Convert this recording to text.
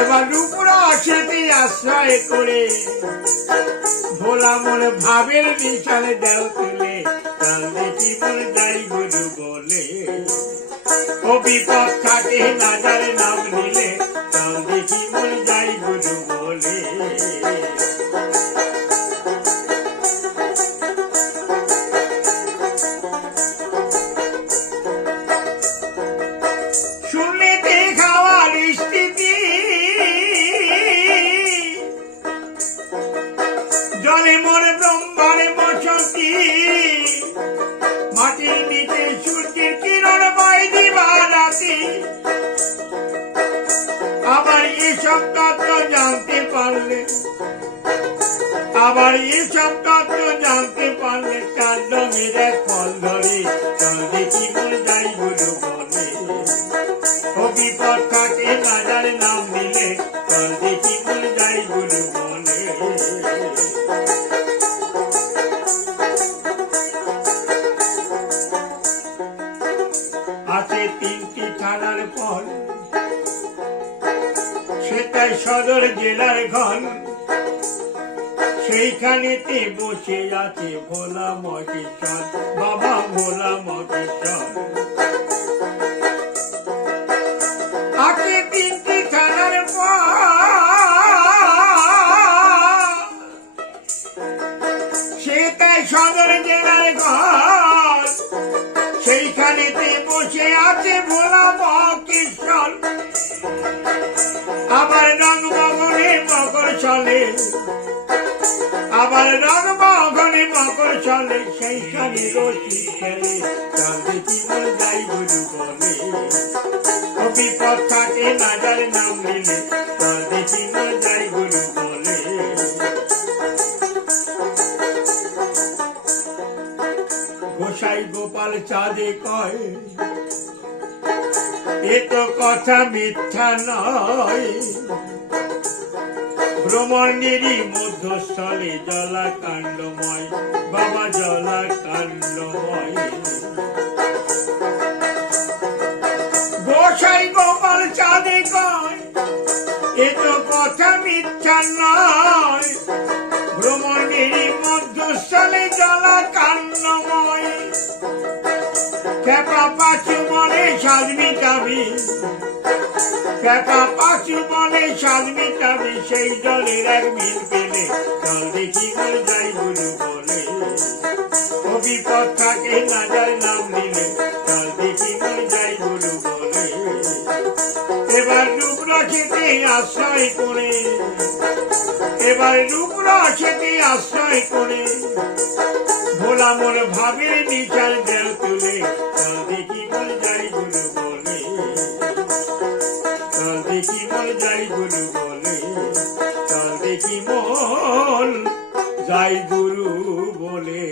এবার রূপরা সেটি আশ্রয় করে ভোলা মনে ভাবের নিশানে দেও তুলে কাল দেখি মনে যাই গুরু বলে ও বিপদ থাকে নাজারে নাম নিলে কাল দেখি মনে যাই গুরু বলে শুনলেতে খাওয়ার স্থিতি জলে মনে ব্রহ্মারে বসতি মাটির নিচে সূর্যের কিরণ বয় দিবা রাতি আবার এসব তত্ত্ব জানতে পারলে কাণ্ড মেরে ফল ধরে কাল দেখি মনে যাই গুরু বলে ও বিপদ থাকে রাজার নাম নিলে কাল দেখি মনে যাই গুরু বলে আছে তিনটি থানার পর সেটাই সদর জেলার ঘর সেইখানেতে বসে আছে ভোলা মহেশ্বর বাবা ভোলা মহেশ্বর আছে তিনটি থানার পর সেটাই সদর জেলার ঘর সেইখানেতে বসে আছে ভোলা মহেশ্বর আবার রংমগনে মকর চলে সেইখানে রশি খেলে কাল দেখি মনে যাই গুরু বলে ও বিপদ থাকে নাজার নাম নিলে কাল দেখি মনে যাই গুরু বলে গোসাই গোপাল চাঁদে কয় এ তো কথা মিথ্যা নয় ভ্রমণেরই মধ্যস্থলে জলাকাণ্ডময় বাবা জলাকাণ্ডময় গোসাই গোপাল চাঁদে কয় এ তো কথা মিথ্যা নয় ভ্রমণেরই মধ্যস্থলে জলাকাণ্ডময় খেপা পাচু মনে সাজবি যাবি সেই জলের এক মিল পেলে কাল দেখি মনে যাই গুরু বলে ও বিপদ থাকে নাজার নাম নিলে কাল দেখি মনে যাই গুরু বলে এবার রূপরসেতে আশ্রয় করে ভোলা মনে ভাবের নিচার দেও তুলে কাল দেখি মনে যাই গুরু বলে কাল দেখি মনে যাই গুরু বলে কাল দেখি মন যাই গুরু বলে।